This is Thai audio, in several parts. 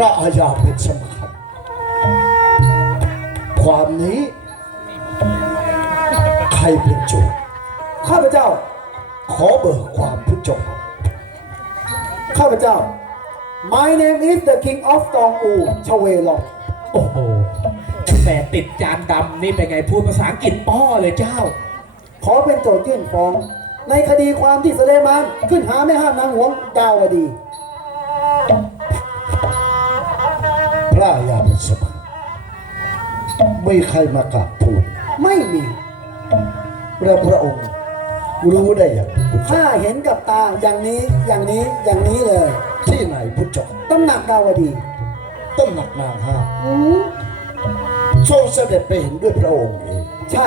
ระอาญาเป็นสำคัญความนี้ ใครเป็นโจทย์ข้าพเจ้า ขอเบิกความพุทธเจบข้าพเจ้า My name is the King of Tong U ชเวลองโอ้โห แต่ติดจานดำนี่เป็นไงพูดภาษาอังกฤษป้อเลยเจ้า ขอเป็นโจทย์ยื่นฟ้อง ในคดีความที่สเลมาน ขึ้นหาแม่ห้ามนางหวงดาวดี ระอาญาเป็นสำคัญไม่ใครมากราบทูลไม่มีและพระองค์รู้ได้อย่างไรข้าเห็นกับตาอย่างนี้อย่างนี้อย่างนี้เลย ที่ไหนพุทธเจบตำหนักดาวดีต้องหนักนางห้ามอืมทรงเสด็จไปเห็นด้วยพระองค์เองใช่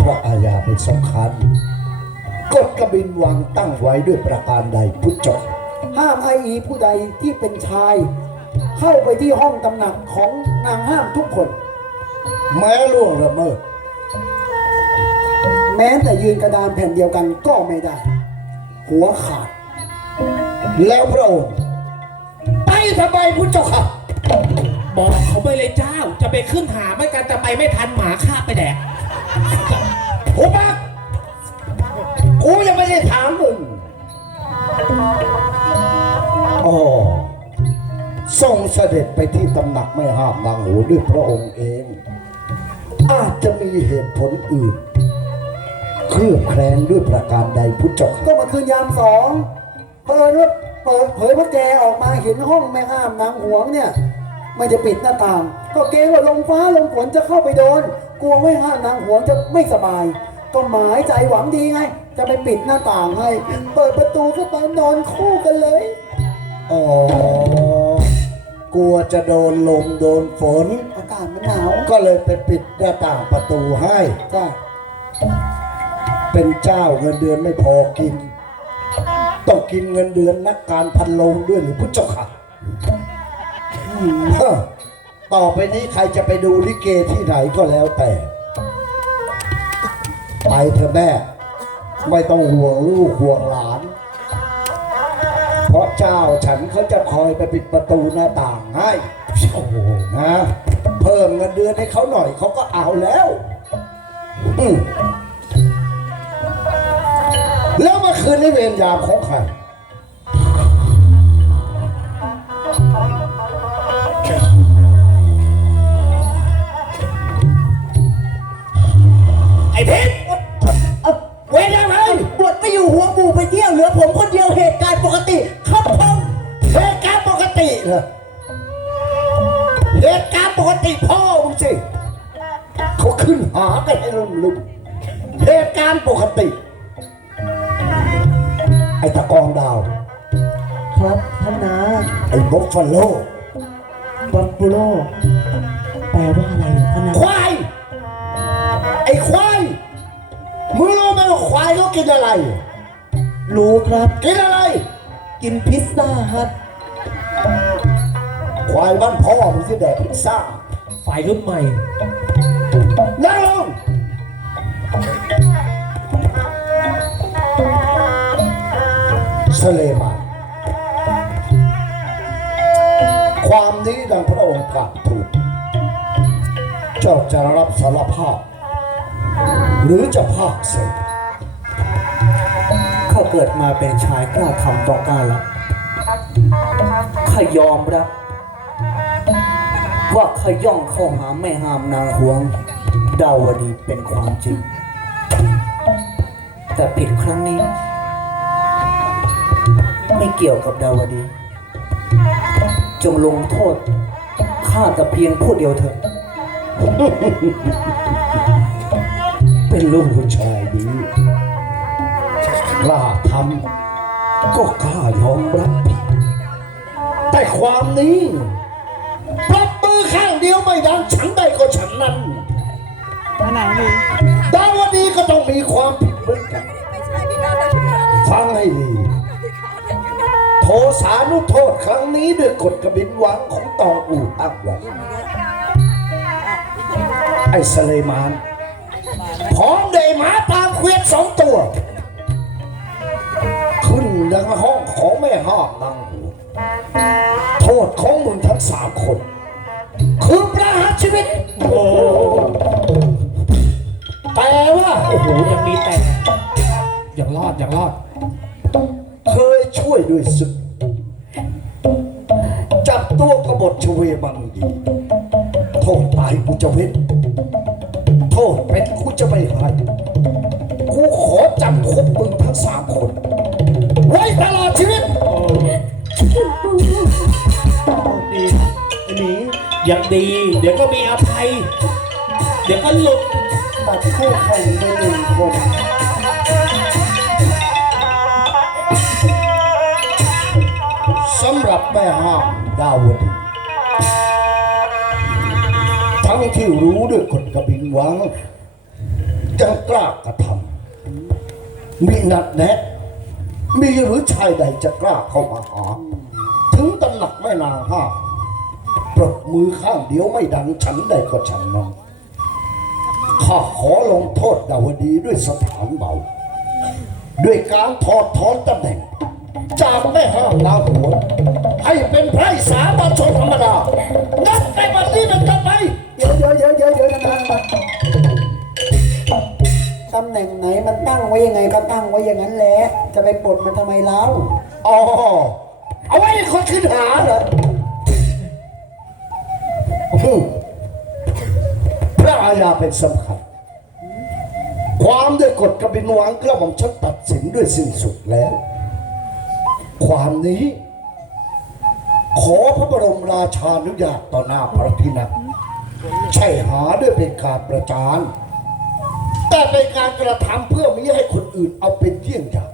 เพราะอาญาเป็นสำคัญกฎกบินวังตั้งไว้ด้วยประการใดพุทธเจบห้ามไออีผู้ใดที่เป็นชาย เข้าไปที่ห้องตำหนักของนางห้ามทุกคน แม้ล่วงละเมิดแม้แต่ยืนกระดานแผ่นเดียวกันก็ไม่ได้ หัวขาด แล้วพระองค์ไปทำไมพุทธเจ้าค่ะบอกเขาไปเลยเจ้า จะไปขึ้นหาไม่กันจะไปไม่ทันหมาฆ่าไปแดกหูปักกูยังไม่ได้ถามมึงอ๋อ ส่งเสด็จไปที่ตำหนักไม่ห้ามนางหูด้วยพระองค์เอง อาจจะมีเหตุผลอื่น เครือบแคลงด้วยประการใดพุทธเจ้าก็ค่ะมาคืนยามสองเปิดว่าเปิดเผยว่าแกออกมาเห็นห้องแม่ห้ามนางหวงเนี่ยไม่จะปิดหน้าต่าง ก็เกรงว่าลมฟ้าลมฝนจะเข้าไปโดน กลัวไม่ห้ามนางหวงจะไม่สบาย ก็หมายใจหวังดีไง จะไปปิดหน้าต่างให้ เปิดประตูเข้าไปนอนคู่กันเลย อ๋อ กลัวจะโดนลมโดนฝน อากาศมันหนาวก็เลยไปปิดหน้าต่างประตูให้ จ้ะเป็นเจ้าเงินเดือนไม่พอกิน ต้องกินเงินเดือนนักการพันโลงด้วยหรือพุทธเจ้าค่ะเฮ้อต่อไปนี้ใครจะไปดูลิเกที่ไหนก็แล้วแต่ ไปเถอะแม่ ไม่ต้องห่วงลูกห่วงหลานเพ ราะเจ้าฉันเขาจะคอยไปปิดประตูหน้าต่างให้โอ้โหนะเพิ่มเงินเดือนให้เขาหน่อยเขาก็เอาแล้วอืมแล้วเมื่อคืนนี้เวรยามของใครไอ้เพชรเวรยามใครบวชไปอยู่หัวหมู่ไปเที่ยวเหลือผมคนเดียวเหตุการณ์ปกติ ติเหรอเหตุการณ์ปกติพ่อมึงสิเขาขึ้นหากันให้ลืมลืมเหตุการณ์ปกติ ไอ้ตะกองดาว ครับท่านนาไอ้บัฟฟาโลบัฟฟูโลแปลว่าอะไรเหรอท่านนาควาย ไอ้ควายมึงรู้ไหมว่าควายเขากินอะไร รู้ครับ กินอะไร กินพิซซ่าฮัท ควายบ้านพ่อมึงสิแดกพิซซ่าฝ่ายรุ่นใหม่นั่งลงสเลมานความนี้ดังพระองค์กล่าวถูก เจ้าจะรับสารภาพ หรือจะภาคเศษเขาเกิดมาเป็นชายกล้าทำต้องการแล้ว ข้ายอมรับว่าขย่องเข้าหาแม่ห้ามนางหวง ดาวดีเป็นความจริง แต่ผิดครั้งนี้ ไม่เกี่ยวกับดาวดี จงลงโทษข้าแต่เพียงผู้เดียวเถอะ เป็นลูกผู้ชายดีกล้าทำก็กล้ายอมรับผิด แต่ความนี้ปรับมือข้างเดียวไม่ดังฉันใดก็ฉันนั้นอันไหนดีดาวดีก็ต้องมีความผิดเหมือนกันฟังให้ดีโทสานุโทษครั้งนี้ด้วยกฎกระบินหวังของตองอูตั้งไว้ไอ้สเลมานพร้อมเดหมาตามเควียนสองตัว ขึ้นยังห้องของแม่ห้ามนางหูโท ษของมึงทั้งสามคน คือประหารชีวิต แต่ว่า โอ้โห ยังมีแต่ ยังรอด ยังรอด เคยช่วยด้วยศึก จับตัวกบฏชเวบังดี โทษตายกูจะเว้นโทษเป็นกูจะไม่ให้กูขอจำคุกมึงทั้งสามคน ไว้ตลอดชีวิต ยังดี เดี๋ยวก็มีอภัย เดี๋ยวก็หลุดตัดคู่แข่งไปหนึ่งคนสำหรับแม่ห้ามดาวดีทั้งที่รู้ด้วยกฎกระบินวังจังกล้ากระทำมีนัดแนะมีหรือชายใดจะกล้าเข้ามาหา ถึงตำหนักแม่นาห้า ปรบมือข้างเดียวไม่ดังฉันใดก็ฉันนั้นข้าขอลงโทษดาวดีด้วยสถานเบา ด้วยการถอดถอนตำแหน่ง จากแม่ห้ามนางหัว ให้เป็นไพร่สามัญชนธรรมดา นับแต่วันนี้เป็นต้นไป เดี๋ยวเดี๋ยวเดี๋ยวเดี๋ยวเดี๋ยวนะตำแหน่งไหนมันตั้งไว้ยังไงก็ตั้งไว้อย่างนั้นแหละ จะไปปลดมันทำไมเล่าอ๋อเอาไว้ให้คนขึ้นหาเหรอาญาเป็นสำคัญ ความด้วยกฎกระบินหวังกระหม่อมฉันตัดสินด้วยสิ้นสุดแล้ว ความนี้ ขอพระบรมราชานุญาตต่อหน้าพระที่นั่งใช่หาด้วยเป็นการประจานแต่เป็นการกระทำเพื่อมิให้คนอื่นเอาเป็นเยี่ยงอย่าง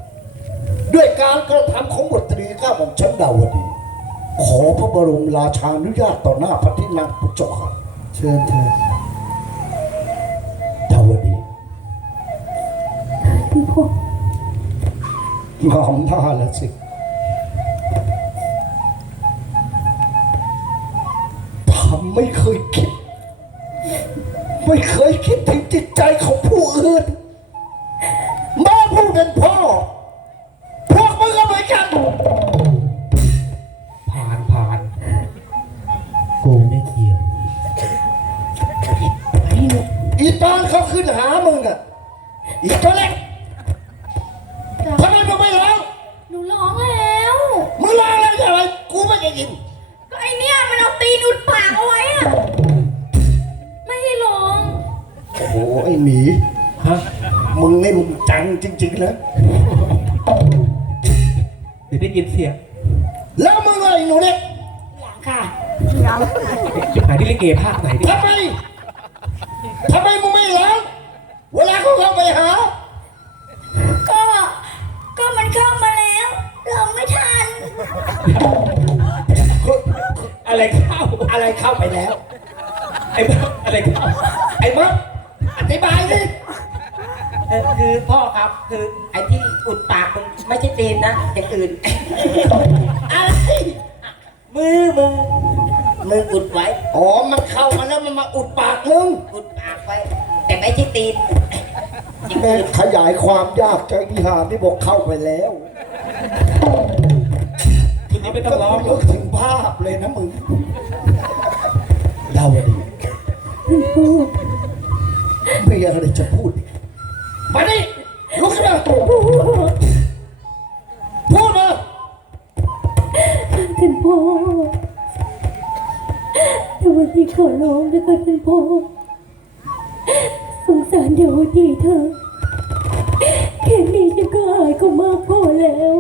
ด้วยการกระทำของบทตรีข้าของฉันดาวดี ขอพระบรมราชานุญาตต่อหน้าพระที่นั่งพุทธเจ้าค่ะเชิญเถิด งามหน้าล้วสิผมไม่เคยคิด ไม่เคยคิดถึงจิตใจของผู้อื่น แม่ผู้เป็นพ่อ ริงๆนะเดี๋ยวได้ยินเสียง แล้วมึงอะไรหนูเล็กค่ะจะหาที่ลิเกภาคไหนดิทำไมทำไมมึงไม่ร้องเวลาเขาเข้าไปหา ก็ ก็มันเข้ามาแล้วเราไม่ทัน อะไรเข้าอะไรเข้าไปแล้ว ไอ้บ้าอะไรเข้าไอ้มัดอธิบาย สิเออคือพ่อครับคือไอ้ที่อุดปากมันไม่ใช่ตีนนะอย่างอื่น อะไรมือมึงมืออุดไว้ อ๋อ มันเข้ามาแล้วมันมาอุดปากมึง อุดปากไว้ แต่ไม่ใช่ตีนอย่างแม่อื่นขยายความยากจากอีหาที่บอกเข้าไปแล้วคุณนี้ไม่ต้องร้องหรนึอกกถึงภาพเลยนะมึงดาวดีมีอะไรจะพูดอีก มาดิลุกขึ้นมาพูดมาท่านพ่อแต่วันนี้ขอร้องนะคะท่านพ่อสงสารเดี๋ยวดีเธอแค่นี้ฉันก็อายก็มากพอแล้ว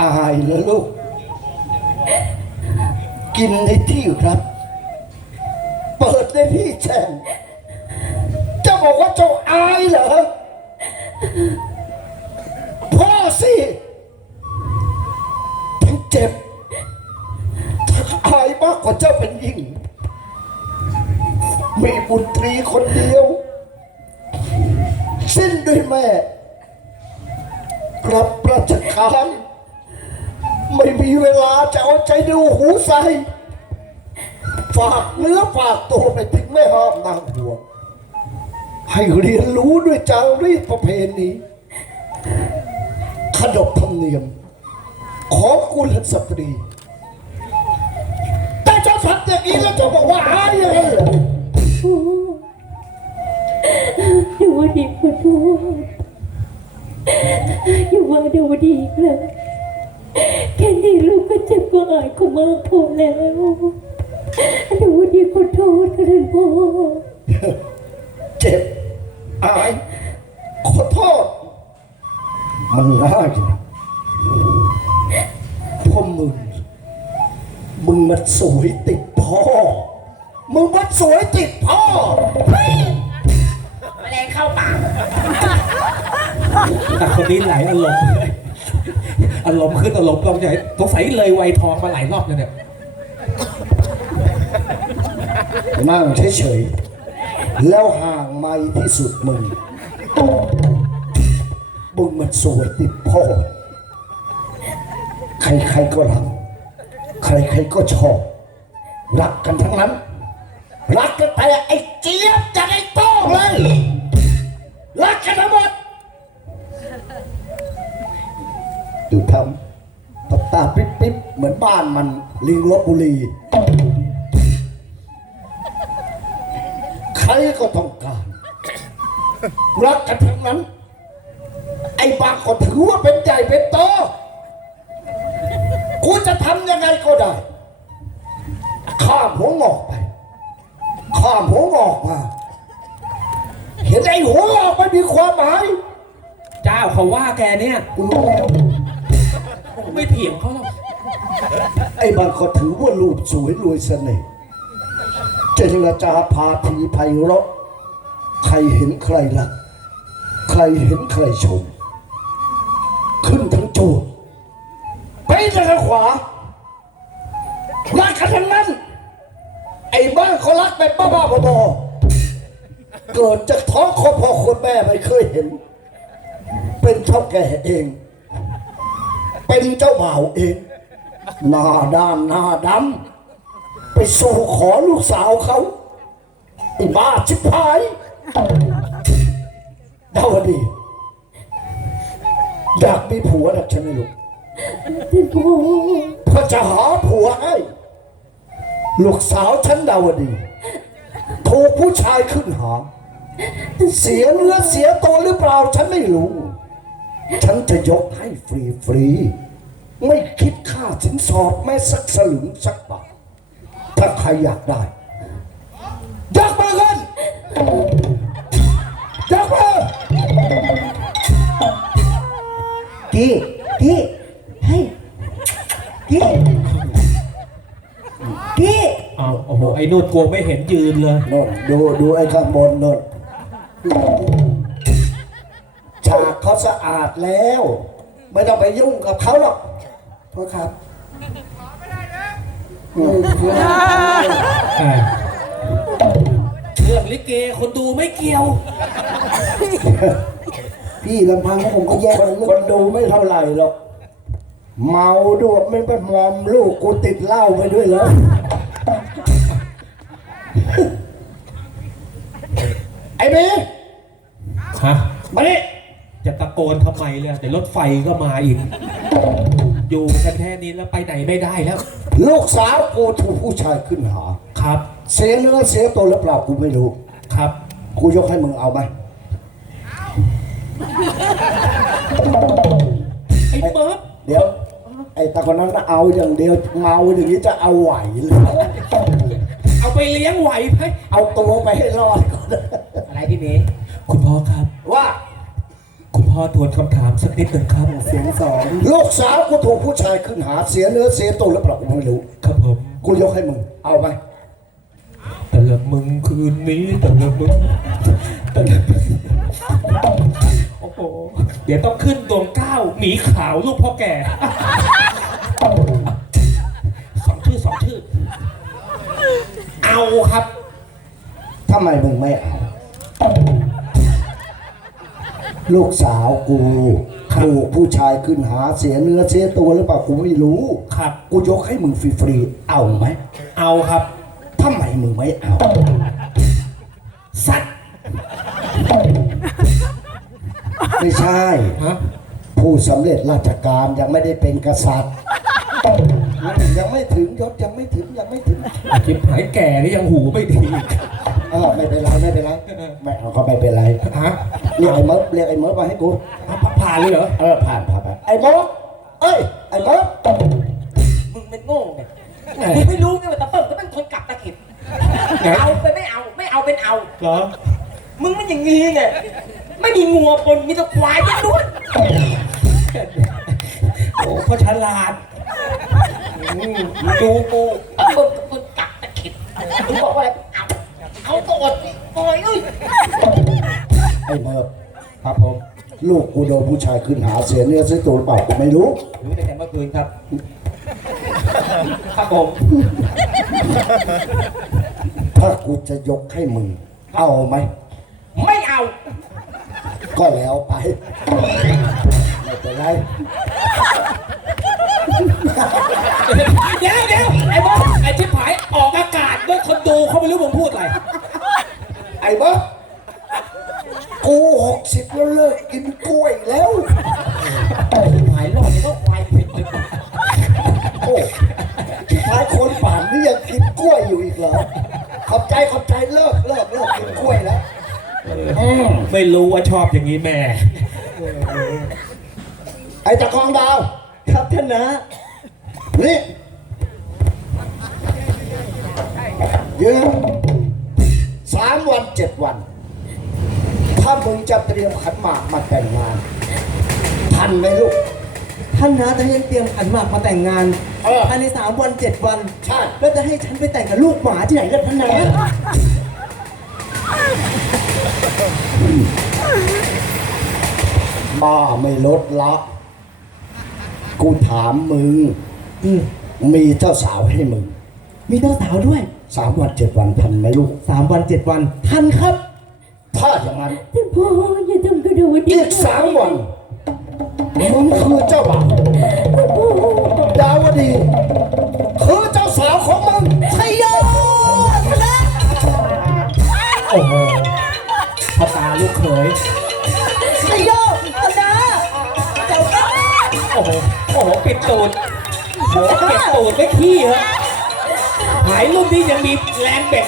อายเหรอลูก กินในที่ครับ เปิดในที่แช่งเจะ บอกว่าเจ้าอายเหรอ พ่อสิถึงเจ็บอายมากกว่าเจ้าเป็นยิ่ง มีบุตรีคนเดียว สิ้นด้วยแม่กลับราชการไม่มีเวลาจะเอาใจดูหูใส่ฝากเนื้อฝากตัวไปถึงแม่ห้ามนางหัวง ให้เรียนรู้ด้วยจารีตประเพณีขนบธรรมเนียม ของกุลสตรีอย่างนี้แล้วจะบอกว่าอายยังไงเหรอพ่อดูว่าดีขอโทษอย่าว่าดูว่าดีอีกเลยแค่นี้ลูกก็เจ็บก็อายก็มากพอแล้วดูว่าดีขอโทษกันเลยพ่อเจ็บ อายขอโทษ มันง่ายนะเพราะมึง มึงมันสวยติดพ่อ มึงมันสวยติดพ่อแมลงเข้าปากแต่คนนี้ไหลอารมณ์อารมณ์ขึ้นอารมณ์ลงใหญ่สงสัยเลยวัยทองมาหลายรอบแล้วเนี่ยนั่งเฉยๆ แล้วห่างไม่ที่สุดมึงมึงมันสวยติดพ่อ ใครๆก็รัก ใครๆก็ชอบ รักกันทั้งนั้น รักกันแต่ไอ้เจี๊ยบจากไอ้โต้งเลย รักกันทั้งหมดดูทำตาตาปิ๊บปิ๊บเหมือนบ้านมันลิงลบบุรี รักกันทั้งนั้น ไอ้บางก็ถือว่าเป็นใหญ่เป็นโตกูจะทำยังไงก็ได้ ข้ามหัวงอกไป ข้ามหัวงอกมา เห็นไอ้หัวงอกไม่มีความหมาย เจ้าเขาว่าแกเนี่ยกูรู้แล้วไม่เถียงเขาหรอกไอ้บางก็ถือว่ารูปสวยรวยเสน่ห์เจรจาพาทีไพเราะใครเห็น ใครรัก ใครเห็นใครชม ขึ้นทั้งจูไปทางขวารักกันทั้งนั้น ไอ้บ้านเขารักแบบบ้าๆบอๆเกิดจากท้องคนพ่อคนแม่ไม่เคยเห็น เป็นเท่าแก่เอง เป็นเจ้าบ่าวเอง หน้าด้านหน้าดำไปสู่ขอลูกสาวเขาไอ้บ้าชิบหายาวดีอยากมีผัวนะฉันไม่รู้ท่านพ่อเพื่อจะหาผัวให้ ลูกสาวฉันดาวดี ถูกผู้ชายขึ้นหา เสียเนื้อเสียตัวหรือเปล่าฉันไม่รู้ ฉันจะยกให้ฟรีฟรีๆไม่คิดค่าสินสอดแม้สักสลึงสักบาทถ้าใครอยากได้ยกมือขึ้น กี้กี้เฮ้ยกี้กี้อ้าวโอ้โห ไอ้นู่นกลัวไม่เห็นยืนเลยโน่นดูดูไอ้ข้างบนโน่นฉากเขาสะอาดแล้ว ไม่ต้องไปยุ่งกับเขาหรอกพ่อครับอ่าเรื่องลิเกคนดูไม่เกี่ยว พี่ลำพังของผมก็แย่คนแล้วคนดูไม่เท่าไหร่หรอกเมาด้วยไม่ไปมอมลูกกูติดเหล้าไปด้วยแล้วไอ้เมย์ฮะมานี่จะตะโกนทำไมเลยเดี๋ยวรถไฟก็มาอีก อยู่กันแค่นี้แล้วไปไหนไม่ได้แล้ว ลูกสาวกูถูกผู้ชายขึ้นหา ครับ เสียเนื้อเสียตัวหรือเปล่ากูไม่รู้ ครับ กูยกให้มึงเอาไหม ไอ้เบิร์ดเดี๋ยว ไอ้ตาคนนั้นน่ะเอาอย่างเดียวเมาอย่างนี้จะเอาไหวเหรือเอาไปเลี้ยงไหวไหมเอาตัวไปให้รอดก่อนอะไรพี่เมย์คุณพ่อครับ ว่าคุณพ่อทวนคำถามสักนิดหนึ่งครับ เสียงสองลูกสาวกูถูกผู้ชายขึ้นหาเสียเนื้อเสียตัวหรือเปล่ากูไม่รู้ครับผมกูยกให้มึง เอาไหมแต่ละมึงคืนนี้แต่ละมึงแต่ละมึงโอ้โหเดี๋ยวต้องขึ้นดวงเก้าหมีขาวลูกพ่อแก่สองชื่อสองชื่อ เอาครับ ทำไมมึงไม่เอา ลูกสาวกูถูกผู้ชายขึ้นหาเสียเนื้อเสียตัวหรือเปล่ากูไม่รู้ ครับ กูยกให้มึงฟรีๆเอาไหมเอาครับ ทำไมมึงไม่เอา สัตว์ ไม่ใช่ ฮะผู้สำเร็จราชการยังไม่ได้เป็นกษัตริย์ยังไม่ถึงยศยังไม่ถึงยังไม่ถึงจิบหายแก่นี่ยังหูไม่ดีเออไม่เป็นไรไม่เป็นไรไม่เอาก็ไม่เป็นไรฮะเรียกไอ้เมิร์ฟเรียกไอ้เมิร์ฟมาให้กูผ่านเลยเหรอ เออผ่านผ่านผ่านไอ้เมิร์ฟเอ้ยไอ้เมิร์ฟมึงเป็นโง่ไงมึงไม่รู้ไงว่าตะเปิ่มก็เป็นคนกลับตะขิดเอาไปไม่เอาไม่เอาเป็นเอา เหรอ มึงมันอย่างงี้ไง ไม่มีงัวปนมีแต่ควายยัดด้วยโอ้เขาฉลาดอืมดูกูตะเปิ่มกับคนกลับตะขิดมึงบอกว่าอะไรเอาเอาตัวอดนี่ปล่อยเอ้ยไอ้เมิร์ฟครับผมลูกกูโดนผู้ชายขึ้นหาเสียเนื้อเสียตัวหรือเปล่ากูไม่รู้ รู้แต่เมื่อคืนครับ ครับผม ถ้ากูจะยกให้มึง เอาไหม ไม่เอา ก็แล้วไป ไม่เป็นไร ไม่รู้ว่าชอบอย่างนี้แม่ ไอ้ตะกองดาว ครับท่านนะ นี่ยืนสามวันเจ็ดวัน ถ้ามึงจะเตรียมขันหมากมาแต่งงาน ทันไหมลูก ท่านนะตอนนี้เตรียมขันหมากมาแต่งงานเออ ภายในสามวันเจ็ดวัน ใช่แล้วจะให้ฉันไปแต่งกับลูกหมาที่ไหนกันท่านนะ บ้าไม่ลดละ กูถามมึง อืมมีเจ้าสาวให้มึงมีเจ้าสาวด้วยสามวันเจ็ดวันทันไหมลูก สามวันเจ็ดวันท่านครับ ถ้าอย่างนั้นท่านพ่ออย่าทำกระดูกดีอีกสามวันมึงคือเจ้าบ่าวท่านพ่อดาวดี คือเจ้าสาวของมึงชัยโยนะ โอ้โหพ่อตาลูกเขยชัย ตูดโหเก็บตูดไม่ขี้เหรอหายรูปนี้ยังมีแรงเบ็ด